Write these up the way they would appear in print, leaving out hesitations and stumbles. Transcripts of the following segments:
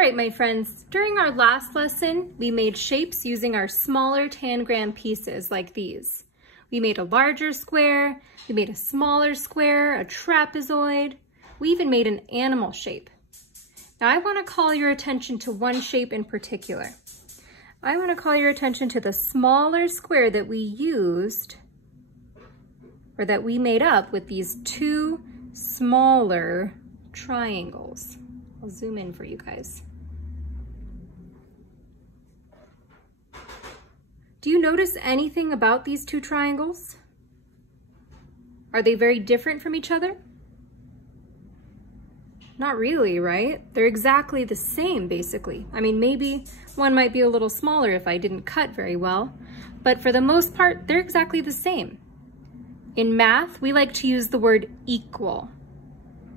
right, my friends, during our last lesson, we made shapes using our smaller tangram pieces like these. We made a larger square, we made a smaller square, a trapezoid, we even made an animal shape. Now I want to call your attention to one shape in particular. I want to call your attention to the smaller square that we used, or that we made up with these two smaller triangles. I'll zoom in for you guys. Do you notice anything about these two triangles? Are they very different from each other? Not really, right? They're exactly the same, basically. I mean, maybe one might be a little smaller if I didn't cut very well, but for the most part, they're exactly the same. In math, we like to use the word equal.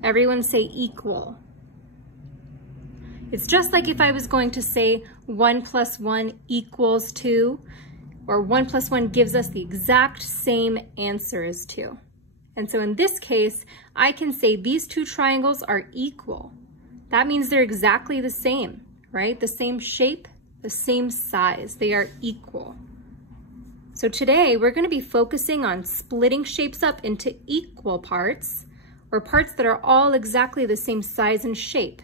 Everyone say equal. It's just like if I was going to say 1 + 1 = 2, or 1 + 1 gives us the exact same answer as 2. And so in this case, I can say these two triangles are equal. That means they're exactly the same, right? The same shape, the same size, they are equal. So today we're going to be focusing on splitting shapes up into equal parts, or parts that are all exactly the same size and shape.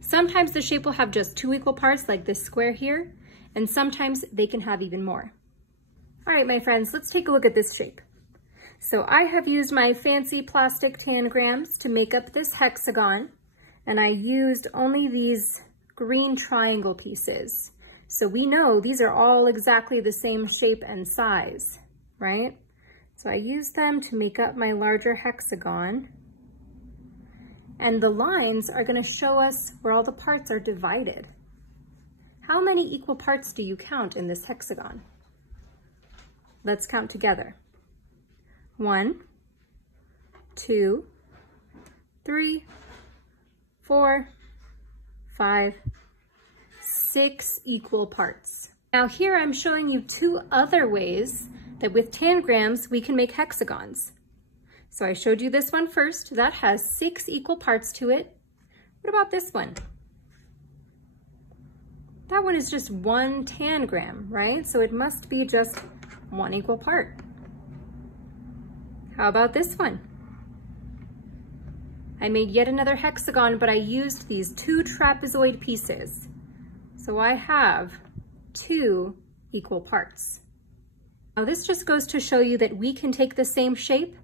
Sometimes the shape will have just 2 equal parts like this square here, and sometimes they can have even more. All right, my friends, let's take a look at this shape. So I have used my fancy plastic tangrams to make up this hexagon, and I used only these green triangle pieces. So we know these are all exactly the same shape and size, right? So I used them to make up my larger hexagon. And the lines are going to show us where all the parts are divided. How many equal parts do you count in this hexagon? Let's count together. 1, 2, 3, 4, 5, 6 equal parts. Now here I'm showing you 2 other ways that with tangrams we can make hexagons. So I showed you this one first. That has 6 equal parts to it. What about this one? That one is just 1 tangram, right? So it must be just 1 equal part. How about this one? I made yet another hexagon, but I used these 2 trapezoid pieces. So I have 2 equal parts. Now this just goes to show you that we can take the same shape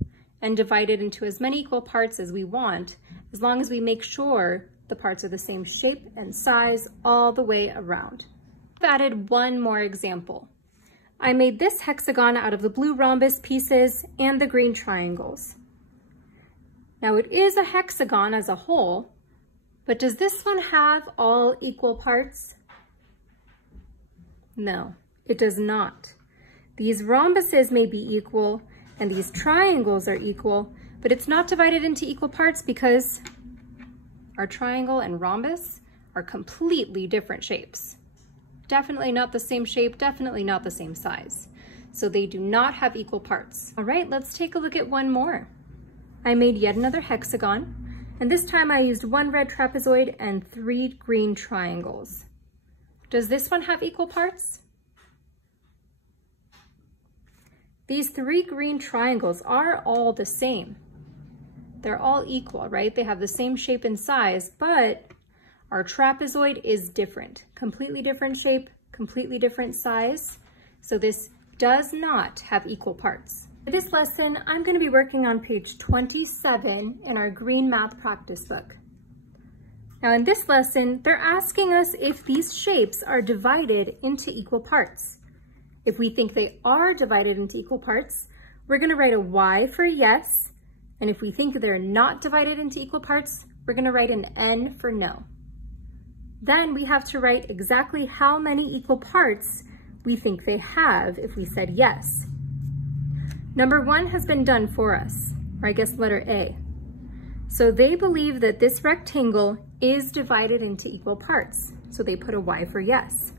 and divide it into as many equal parts as we want, as long as we make sure the parts are the same shape and size all the way around. I've added one more example. I made this hexagon out of the blue rhombus pieces and the green triangles. Now it is a hexagon as a whole, but does this one have all equal parts? No, it does not. These rhombuses may be equal and these triangles are equal, but it's not divided into equal parts because our triangle and rhombus are completely different shapes. Definitely not the same shape, definitely not the same size. So they do not have equal parts. All right, let's take a look at one more. I made yet another hexagon, and this time I used 1 red trapezoid and 3 green triangles. Does this one have equal parts? These 3 green triangles are all the same. They're all equal, right? They have the same shape and size, but our trapezoid is different. Completely different shape, completely different size. So this does not have equal parts. For this lesson, I'm going to be working on page 27 in our green math practice book. Now in this lesson, they're asking us if these shapes are divided into equal parts. If we think they are divided into equal parts, we're going to write a Y for yes. And if we think they're not divided into equal parts, we're going to write an N for no. Then we have to write exactly how many equal parts we think they have if we said yes. Number 1 has been done for us, or I guess letter A. So they believe that this rectangle is divided into equal parts. So they put a Y for yes.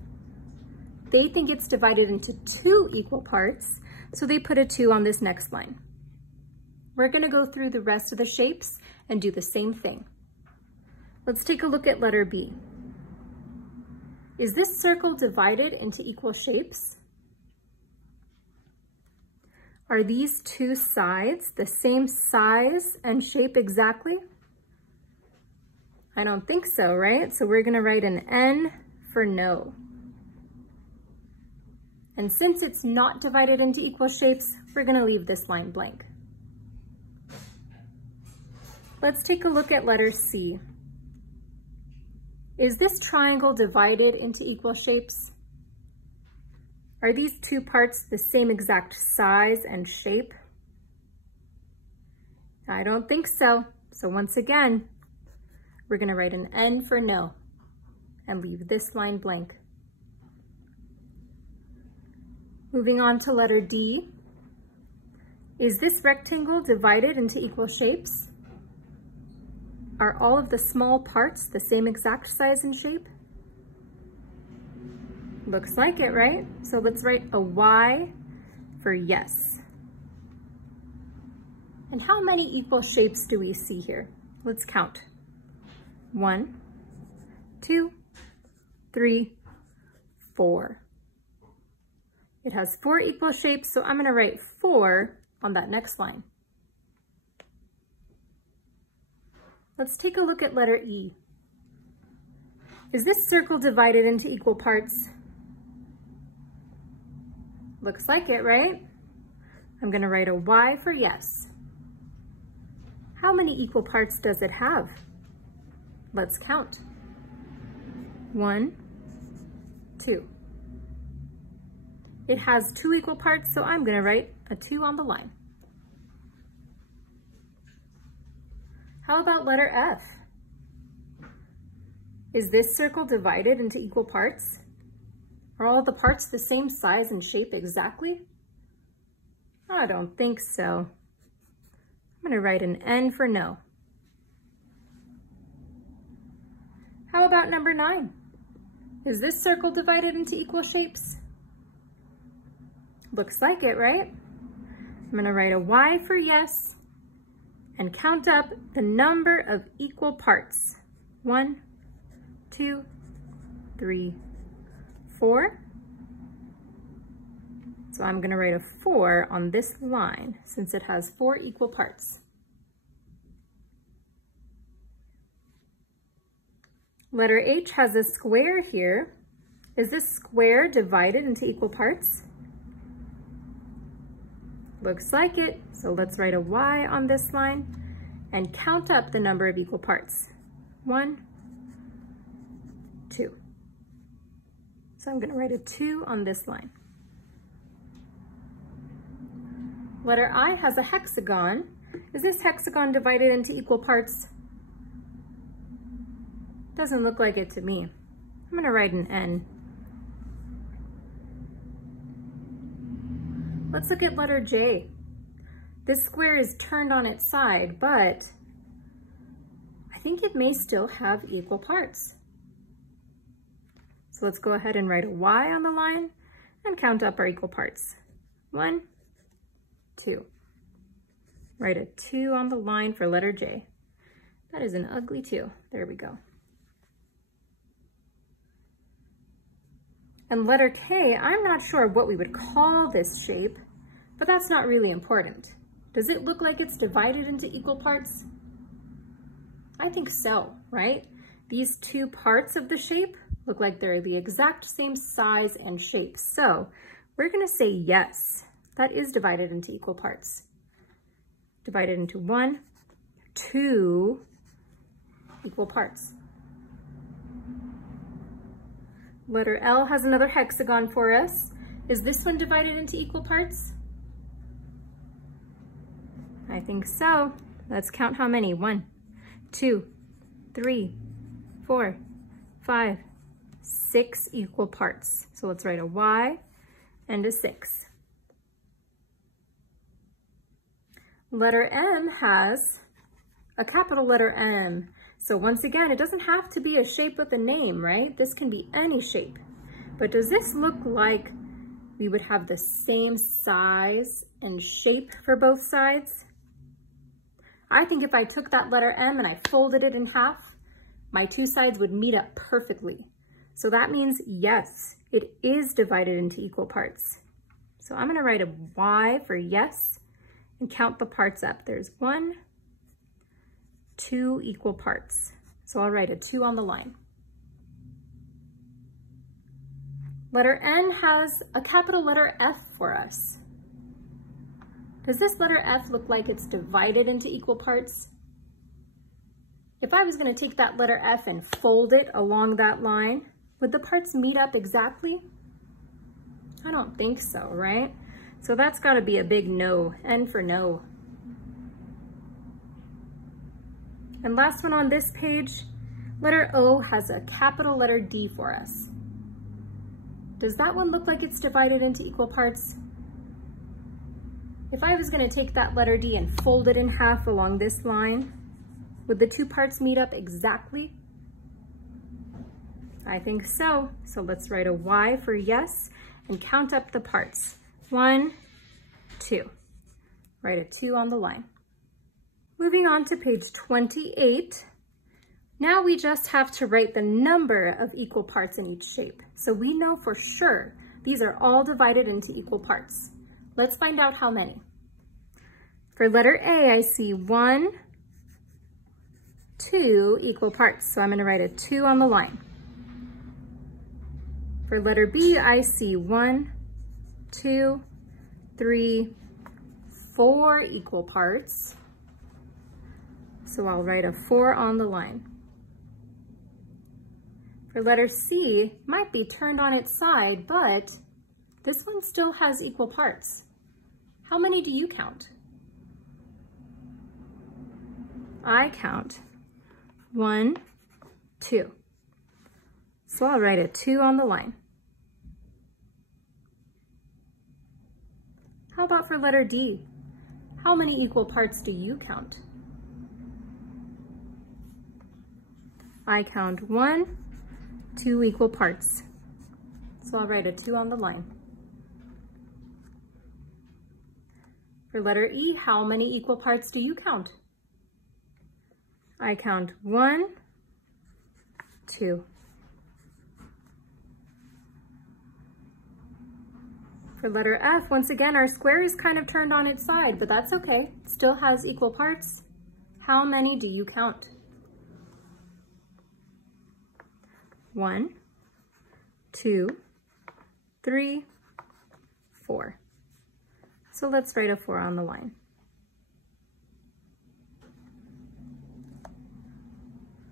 They think it's divided into 2 equal parts, so they put a 2 on this next line. We're going to go through the rest of the shapes and do the same thing. Let's take a look at letter B. Is this circle divided into equal shapes? Are these two sides the same size and shape exactly? I don't think so, right? So we're gonna write an N for no. And since it's not divided into equal shapes, we're gonna leave this line blank. Let's take a look at letter C. Is this triangle divided into equal shapes? Are these two parts the same exact size and shape? I don't think so. So once again, we're gonna write an N for no and leave this line blank. Moving on to letter D. Is this rectangle divided into equal shapes? Are all of the small parts the same exact size and shape? Looks like it, right? So let's write a Y for yes. And how many equal shapes do we see here? Let's count. 1, 2, 3, 4. It has 4 equal shapes, so I'm gonna write 4 on that next line. Let's take a look at letter E. Is this circle divided into equal parts? Looks like it, right? I'm gonna write a Y for yes. How many equal parts does it have? Let's count. 1, 2. It has 2 equal parts, so I'm gonna write a 2 on the line. How about letter F? Is this circle divided into equal parts? Are all the parts the same size and shape exactly? I don't think so. I'm gonna write an N for no. How about number 9? Is this circle divided into equal shapes? Looks like it, right? I'm gonna write a Y for yes and count up the number of equal parts. 1, 2, 3, 4. So I'm gonna write a 4 on this line since it has 4 equal parts. Letter H has a square here. Is this square divided into equal parts? Looks like it, so let's write a Y on this line and count up the number of equal parts. 1, 2. So I'm gonna write a 2 on this line. Letter I has a hexagon. Is this hexagon divided into equal parts? Doesn't look like it to me. I'm gonna write an N. Let's look at letter J. This square is turned on its side, but I think it may still have equal parts. So let's go ahead and write a Y on the line and count up our equal parts. 1, 2. Write a 2 on the line for letter J. That is an ugly 2. There we go. And letter K, I'm not sure what we would call this shape, but that's not really important. Does it look like it's divided into equal parts? I think so, right? These 2 parts of the shape look like they're the exact same size and shape. So we're gonna say yes, that is divided into equal parts. Divided into 1, 2 equal parts. Letter L has another hexagon for us. Is this one divided into equal parts? I think so. Let's count how many. 1, 2, 3, 4, 5, 6 equal parts. So let's write a Y and a 6. Letter M has a capital letter M. So once again, it doesn't have to be a shape with a name, right? This can be any shape. But does this look like we would have the same size and shape for both sides? I think if I took that letter M and I folded it in half, my two sides would meet up perfectly. So that means yes, it is divided into equal parts. So I'm gonna write a Y for yes and count the parts up. There's 1, 2 equal parts. So I'll write a 2 on the line. Letter N has a capital letter F for us. Does this letter F look like it's divided into equal parts? If I was going to take that letter F and fold it along that line, would the parts meet up exactly? I don't think so, right? So that's got to be a big no, N for no. And last one on this page, letter O has a capital letter D for us. Does that one look like it's divided into equal parts? If I was going to take that letter D and fold it in half along this line, would the two parts meet up exactly? I think so. So let's write a Y for yes and count up the parts. 1, 2. Write a 2 on the line. Moving on to page 28. Now we just have to write the number of equal parts in each shape. So we know for sure these are all divided into equal parts. Let's find out how many. For letter A, I see 1, 2 equal parts. So I'm going to write a 2 on the line. For letter B, I see 1, 2, 3, 4 equal parts. So I'll write a 4 on the line. For letter C, might be turned on its side, but this one still has equal parts. How many do you count? I count 1, 2. So I'll write a 2 on the line. How about for letter D? How many equal parts do you count? I count 1, 2 equal parts. So I'll write a 2 on the line. For letter E, how many equal parts do you count? I count 1, 2. For letter F, once again, our square is kind of turned on its side, but that's okay. It still has equal parts. How many do you count? 1, 2, 3, 4. So let's write a 4 on the line.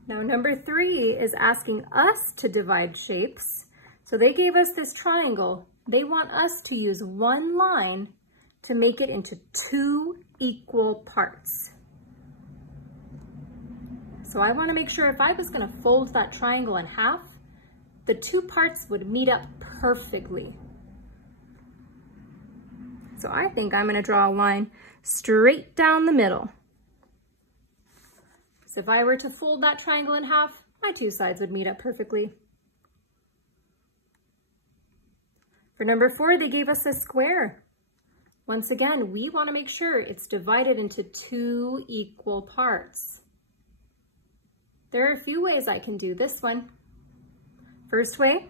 Now number 3 is asking us to divide shapes. So they gave us this triangle. They want us to use one line to make it into 2 equal parts. So I want to make sure if I was going to fold that triangle in half, the 2 parts would meet up perfectly. So I think I'm going to draw a line straight down the middle. So if I were to fold that triangle in half, my 2 sides would meet up perfectly. For number 4, they gave us a square. Once again, we want to make sure it's divided into 2 equal parts. There are a few ways I can do this one. First way,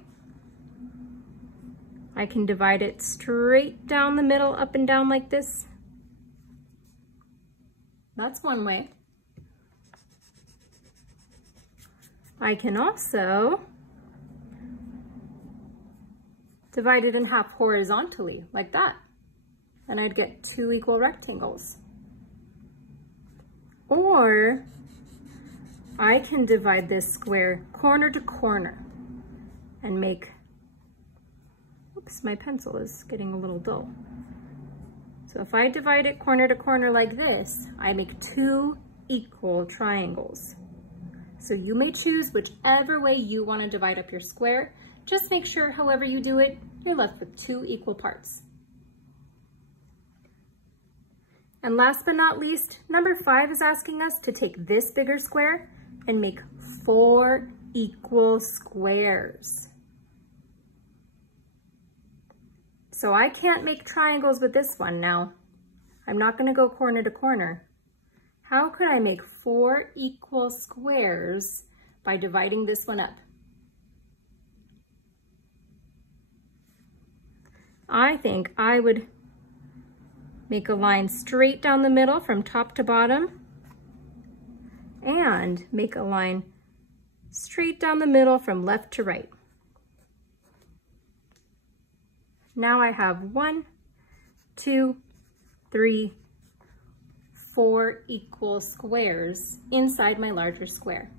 I can divide it straight down the middle, up and down like this. That's one way. I can also divide it in half horizontally, like that. And I'd get 2 equal rectangles. Or I can divide this square corner to corner and make, oops, my pencil is getting a little dull. So if I divide it corner to corner like this, I make 2 equal triangles. So you may choose whichever way you want to divide up your square. Just make sure, however you do it, you're left with 2 equal parts. And last but not least, number 5 is asking us to take this bigger square and make 4 equal squares. So I can't make triangles with this one now. I'm not going to go corner to corner. How could I make 4 equal squares by dividing this one up. I think I would make a line straight down the middle from top to bottom and make a line straight down the middle from left to right. Now I have 1, 2, 3, 4 equal squares inside my larger square.